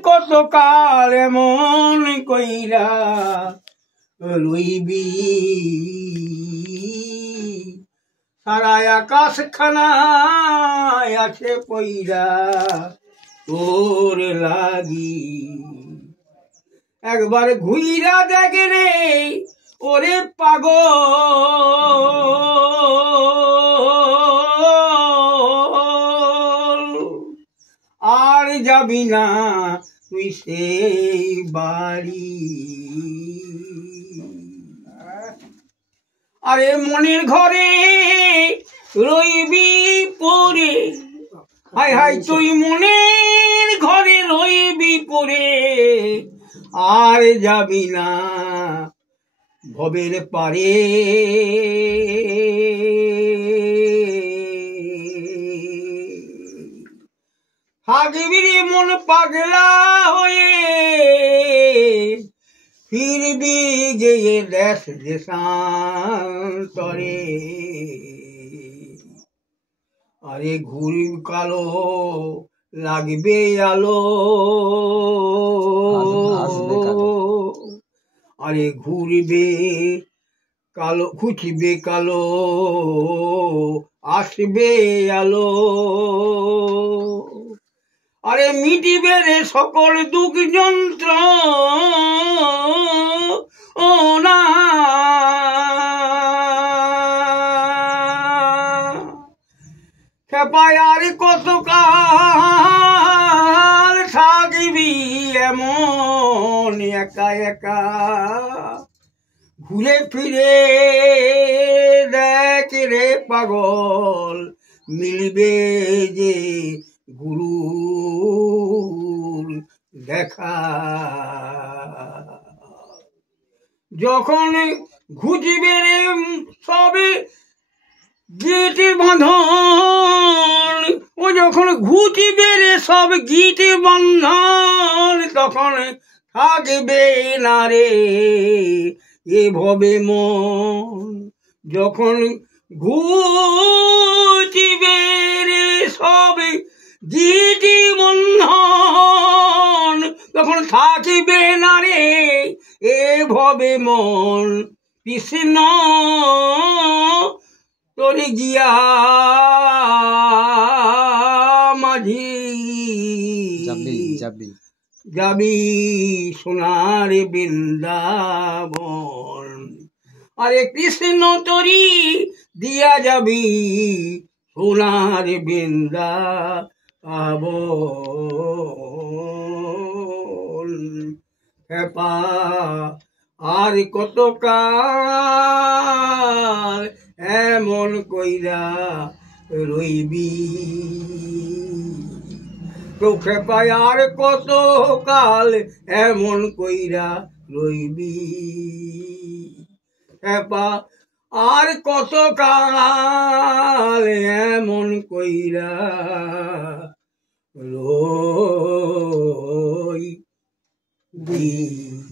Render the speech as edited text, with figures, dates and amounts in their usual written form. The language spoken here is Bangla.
কতকাল এমন কইরা রইবি সারা আকাশ খানায় আছে পইরা তোর লাগি একবার ঘুইরা দেখ রে ওরে পাগল আর যাবি না তুই সেই বাড়ি আরে মনের ঘরে রইবি পরে হায় হায় তুই মনের ঘরে রইবি পরে আর যাবি না ভবের পারে থাকবি মন পাগলা হয়ে ফিরবি গিয়ে দেশ দেশান্তরে আরে ঘুরি কালো লাগবে আলো আরে ঘুরবে কালো খুঁজবে কালো আসবে আলো আরে মিটিবে রে সকল দুঃখ যন্ত্র ও না খেপায় আর কতকাল থাকবি এমন একা একা ঘুরে ফিরে দেখ রে পাগল মিলবে যে গুরুর দেখা যখন ঘুচবে রে সবে গীতি বন্ধন ও যখন ঘুচবে রে সব গীতি বন্ধন তখন থাকবে না রে এ ভবে মন যখন ঘুচবে রে সব গীতি বন্ধন তখন থাকিবে না রে এ ভবে মন কৃষ্ণ তোরে গিয়া মাঝি যাবি সোনার বৃন্দাবন আরে কৃষ্ণ তোরি দিয়া যাবি সোনার বৃন্দাবন হেপা আর কতকাল এমন কইরা রইবি চোখে পায় আর কতকাল এমন কইরা রইবি হেপা আর কতকাল এমন কইরা রইবি